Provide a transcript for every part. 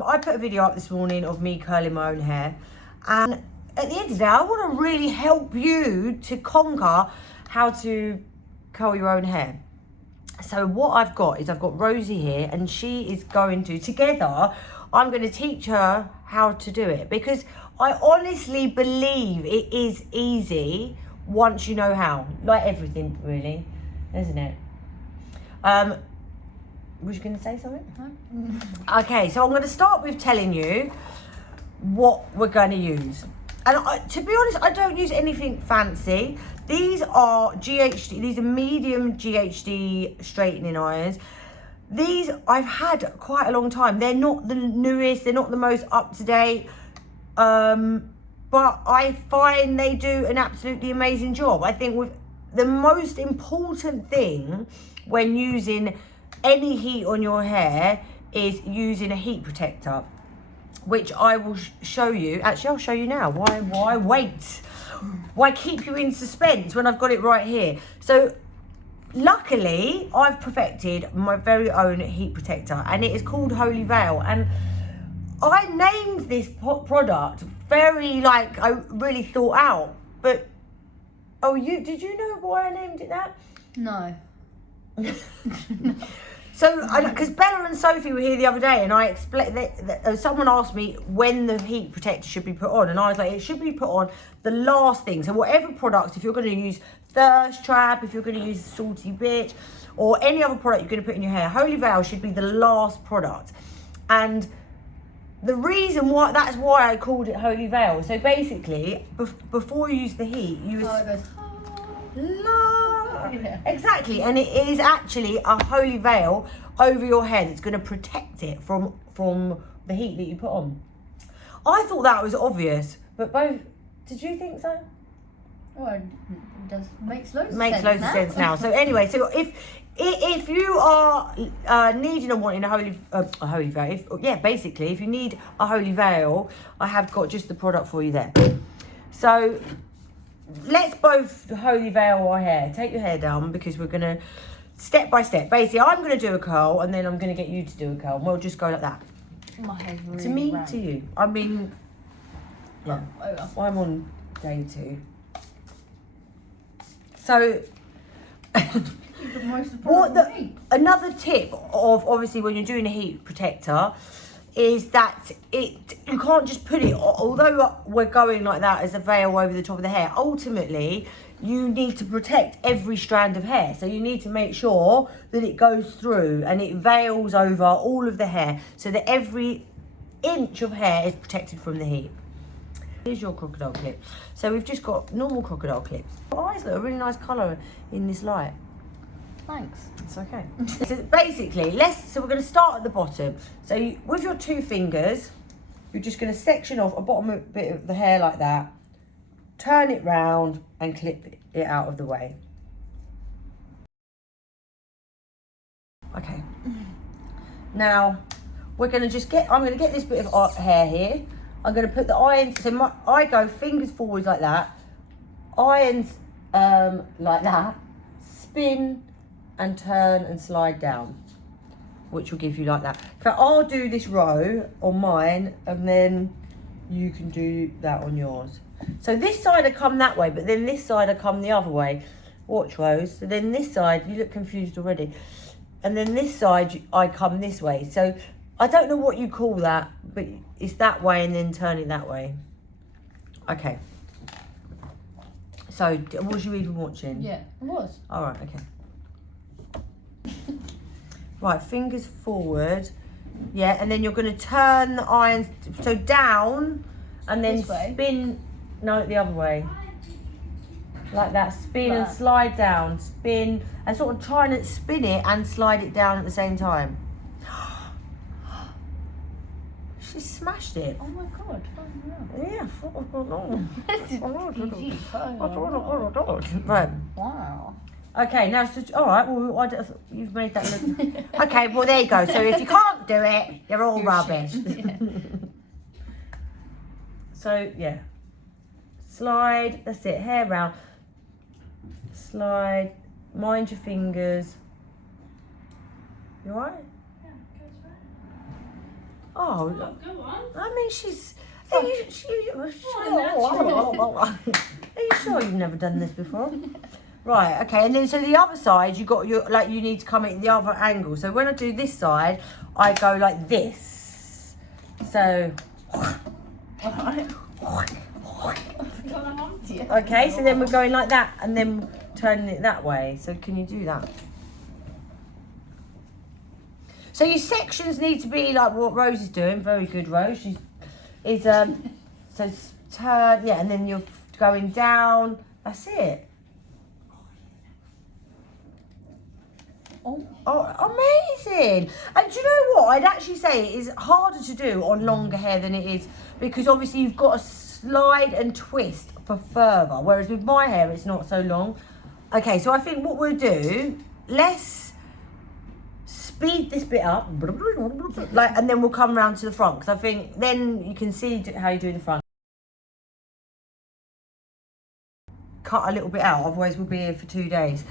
I put a video up this morning of me curling my own hair, and at the end of the day I want to really help you to conquer how to curl your own hair. So what I've got is I've got Rosie here, and she is going to, together, I'm going to teach her how to do it, because I honestly believe it is easy once you know how. Like everything, really, isn't it? Was you going to say something? No. Okay, so I'm going to start with telling you what we're going to use. And to be honest, I don't use anything fancy. These are GHD, these are medium GHD straightening irons. These I've had quite a long time. They're not the newest, they're not the most up-to-date, but I find they do an absolutely amazing job. I think with the most important thing when using any heat on your hair is using a heat protector, which I will show you. Actually, I'll show you now. Why wait? Why keep you in suspense when I've got it right here? So luckily, I've perfected my very own heat protector, and it is called Holy Veil. And I named this product very, like, I really thought out. But, oh, did you know why I named it that? No. So, because Bella and Sophie were here the other day, and I explained that someone asked me when the heat protector should be put on, and I was like, it should be put on the last thing. So whatever product, if you're going to use Thirst Trap, if you're going to use Salty Bitch, or any other product you're going to put in your hair, Holy Veil should be the last product. And the reason why, that's why I called it Holy Veil. So basically, before you use the heat, you exactly, and it is actually a holy veil over your head. It's going to protect it from the heat that you put on. I thought that was obvious, but both, did you think so? Well, it does makes loads of sense now. So anyway, so if you are needing or wanting a holy veil, basically, if you need a holy veil, I have got just the product for you there. So let's both holy veil our hair. Take your hair down, because we're going to step by step. Basically, I'm going to do a curl, and then I'm going to get you to do a curl. And we'll just go like that. My hair's really to me, round. to you. I mean, yeah. Oh, I'm on day 2. So, another tip of, obviously, when you're doing a heat protector, is that you can't just put it, although we're going like that as a veil over the top of the hair, ultimately you need to protect every strand of hair. So you need to make sure that it goes through and it veils over all of the hair, so that every inch of hair is protected from the heat. Here's your crocodile clip. So we've just got normal crocodile clips. Your eyes look a really nice colour in this light. Thanks. It's okay. So basically, so we're going to start at the bottom. So with your 2 fingers, you're just going to section off a bottom bit of the hair like that, turn it round and clip it out of the way. Okay. Now, we're going to I'm going to get this bit of hair here. I'm going to put the irons, so I go fingers forwards like that, irons like that, spin and turn and slide down, which will give you like that. So I'll do this row on mine, and then you can do that on yours. So this side I come that way, but then this side I come the other way. Watch, Rose. So then this side, you look confused already, and then this side I come this way. So I don't know what you call that, but it's that way and then turn it that way. Okay. So was you even watching? Yeah, it was. All right, okay. Right, fingers forward. Yeah, and then you're going to turn the irons, so down, and then spin, no, the other way. Like that, spin and slide down, spin, and sort of trying to spin it and slide it down at the same time. She smashed it. Oh my God. Yeah, Right. Right. Wow. Okay, now, all right, well, you've made that look... Okay, well, there you go. So if you can't do it, you're all rubbish. Yeah. So, yeah. Slide, that's it, hair round. Slide, mind your fingers. You all right? Oh, Go on. I mean, she's. Are you sure you've never done this before? Right, okay, and then so the other side, you got your, like, you need to come at the other angle. So when I do this side, I go like this. So, okay, so then we're going like that, and then turning it that way. So can you do that? So your sections need to be like what Rose is doing. Very good, Rose. So turn, yeah, and then you're going down. That's it. Oh, amazing. And do you know what? I'd actually say it is harder to do on longer hair than it is, because obviously you've got to slide and twist for further, whereas with my hair it's not so long. Okay, so I think what we'll do, let's speed this bit up, like, and then we'll come round to the front, because I think then you can see how you do the front. Cut a little bit out, otherwise we'll be here for 2 days.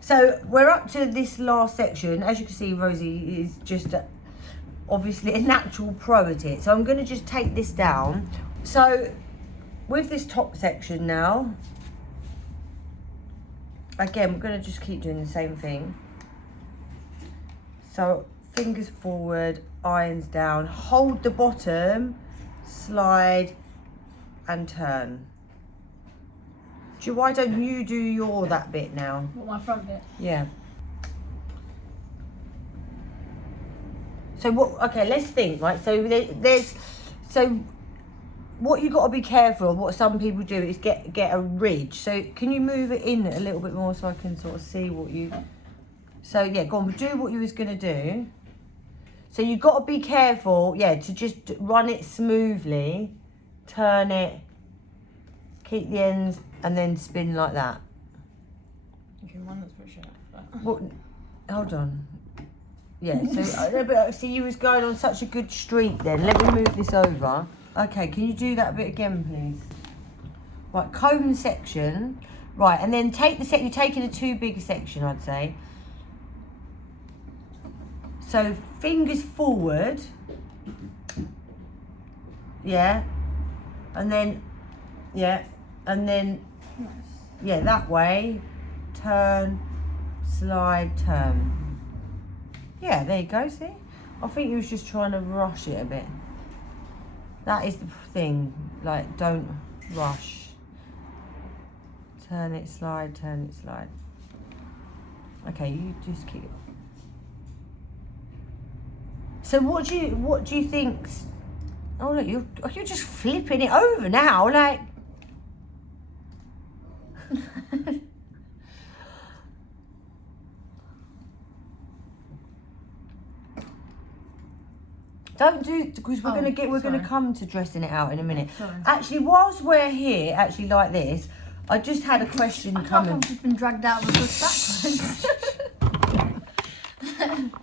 So we're up to this last section. As you can see, Rosie is just obviously a natural pro at it. So I'm going to just take this down. So with this top section now, again, we're going to just keep doing the same thing. So fingers forward, irons down, hold the bottom, slide and turn. Why don't you do that bit now? What, my front bit? Yeah. So what? Okay, let's think. Right. So so what you got to be careful of. What some people do is get a ridge. So can you move it in a little bit more so I can sort of see what you? So yeah, go on. Do what you was gonna do. So you got to be careful. Yeah, to just run it smoothly, turn it, keep the ends. And then spin like that. Okay, one that's pretty sharp. What? Hold on. Yeah, so see, you was going on such a good streak then. Let me move this over. Okay, can you do that bit again, please? Right, comb section. Right, and then take the you're taking a too big section, I'd say. So fingers forward. Yeah. And then, yeah. And then, yeah, that way, turn, slide, turn. Yeah, there you go, see? I think you was just trying to rush it a bit. That is the thing, like, don't rush. Turn it, slide, turn it, slide. Okay, you just keep it. So what do you think? Oh, look, you're just flipping it over now, like. Don't do, because we're gonna come to dressing it out in a minute. Sorry. Actually, whilst we're here, actually like this, I just had a question coming. I've just been dragged out of the bush backwards.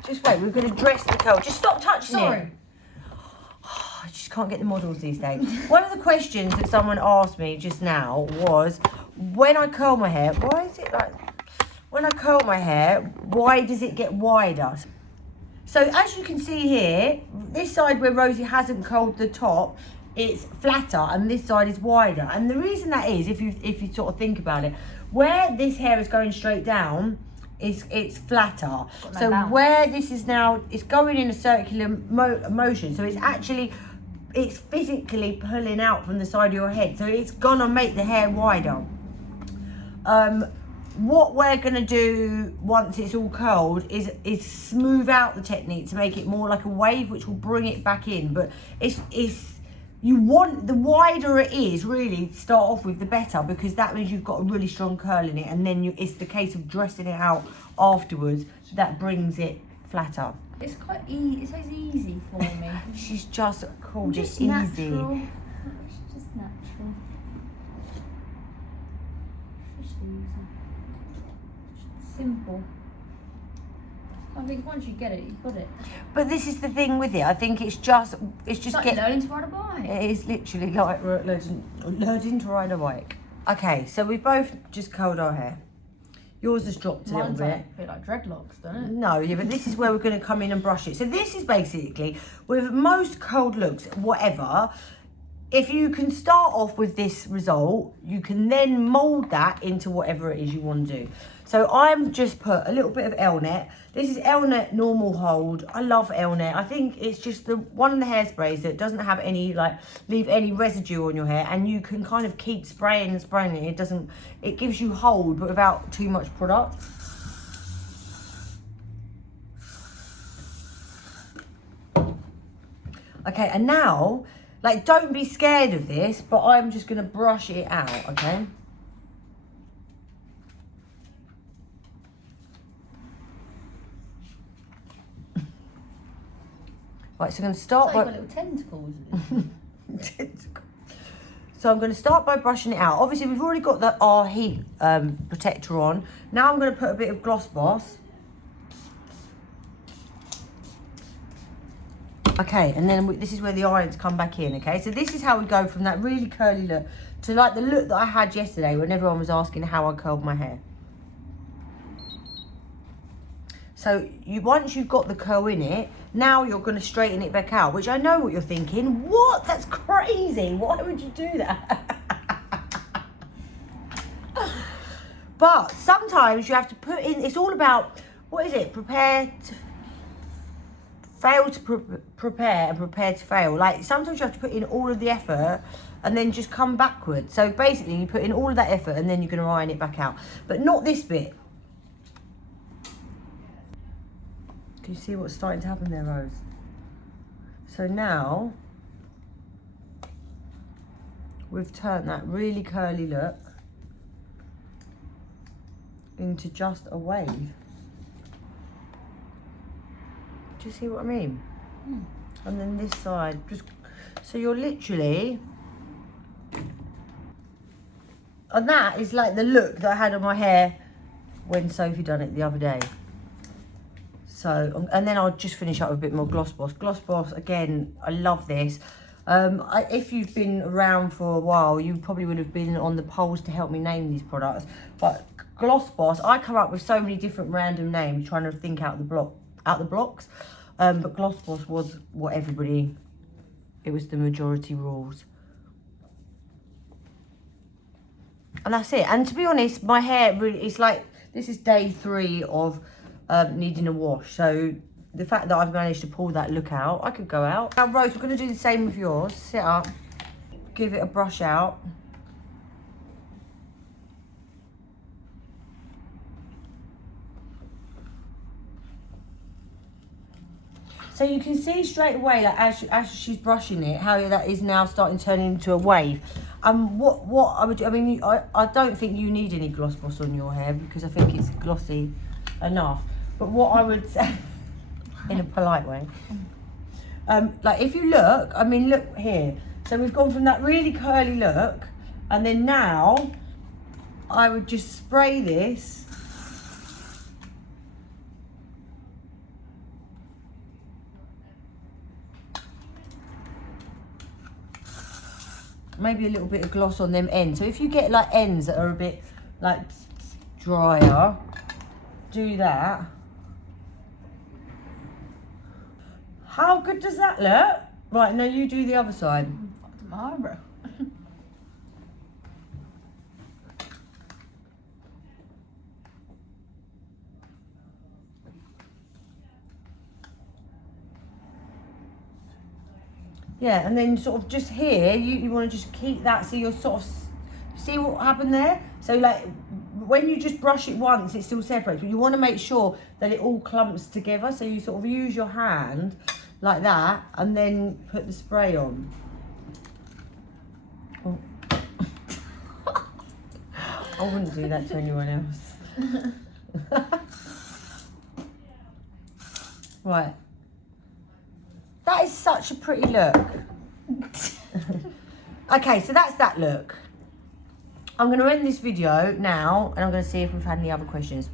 Just wait, we're gonna dress the curl. Just stop touching Sorry. it. I just can't get the models these days. One of the questions that someone asked me just now was, when I curl my hair, why is it like, when I curl my hair, why does it get wider? So as you can see here, this side where Rosie hasn't curled the top, it's flatter, and this side is wider. And the reason that is, if you sort of think about it, where this hair is going straight down, it's flatter. So where this is now, it's going in a circular motion. So it's physically pulling out from the side of your head. So it's gonna make the hair wider. What we're gonna do once it's all curled is smooth out the technique to make it more like a wave, which will bring it back in. But you want, the wider it is, really to start off with, the better, because that means you've got a really strong curl in it, and then it's the case of dressing it out afterwards that brings it flatter. It's quite easy. It's easy for me. She's just called it easy. Natural. It's just natural. Just easy. Just simple. I think once you get it, you've got it. But this is the thing with it. I think it's just like learning to ride a bike. It is literally like learning to ride a bike. Okay, so we've both just curled our hair. Yours has dropped a Mine's little like, bit. a bit like dreadlocks, doesn't it? No, yeah, but this is where we're going to come in and brush it. So this is basically, with most curled looks, whatever, if you can start off with this result, you can then mould that into whatever it is you want to do. So I'm just put a little bit of Elnet. This is Elnet Normal Hold. I love Elnet. I think it's just the one of the hairsprays that doesn't have any, like, leave any residue on your hair, and you can kind of keep spraying and spraying it. It gives you hold, but without too much product. Okay, and now, like, don't be scared of this, but I'm just going to brush it out, okay? Right, so I'm going to start It's like by... got little tentacles. So I'm going to start by brushing it out. Obviously, we've already got our heat protector on. Now I'm going to put a bit of Gloss Boss. Okay, and then this is where the irons come back in, okay? So this is how we go from that really curly look to, like, the look that I had yesterday when everyone was asking how I curled my hair. So once you've got the curl in it, now you're going to straighten it back out, which I know what you're thinking. What? That's crazy. Why would you do that? But sometimes you have to put in, it's all about, what is it? Fail to prepare and prepare to fail. Like, sometimes you have to put in all of the effort and then just come backwards. So basically you put in all of that effort and then you're going to iron it back out. But not this bit. Can you see what's starting to happen there, Rose? So now we've turned that really curly look into just a wave. Do you see what I mean? Mm. And then this side, just so you're literally, and that is like the look that I had on my hair when Sophie done it the other day. So, and then I'll just finish up with a bit more Gloss Boss. Gloss Boss, again, I love this. If you've been around for a while, you probably would have been on the polls to help me name these products. But Gloss Boss, I come up with so many different random names trying to think out the blocks. But Gloss Boss was what everybody, it was the majority rules. And that's it. And to be honest, my hair really, it's like, this is day 3 of needing a wash. So the fact that I've managed to pull that look out, I could go out. Now, Rose, we're going to do the same with yours. Sit up, give it a brush out. So you can see straight away, like, as she's brushing it, how that is now starting to turn into a wave. What I would do, I mean, I don't think you need any Gloss Boss on your hair because I think it's glossy enough. But what I would say, in a polite way, like, if you look, I mean, look here. So we've gone from that really curly look, and then now I would just spray this. Maybe a little bit of gloss on them ends. So if you get, like, ends that are a bit, like, drier, do that. How good does that look? Right, now you do the other side. Fucked my eyebrow. Yeah, and then sort of just here, you want to just keep that, so you're sort of, see what happened there? So, like, when you just brush it once, it still separates, but you want to make sure that it all clumps together, so you sort of use your hand like that, and then put the spray on. Oh. I wouldn't do that to anyone else. Right. That is such a pretty look. Okay, so that's that look. I'm going to end this video now, and I'm going to see if we've had any other questions.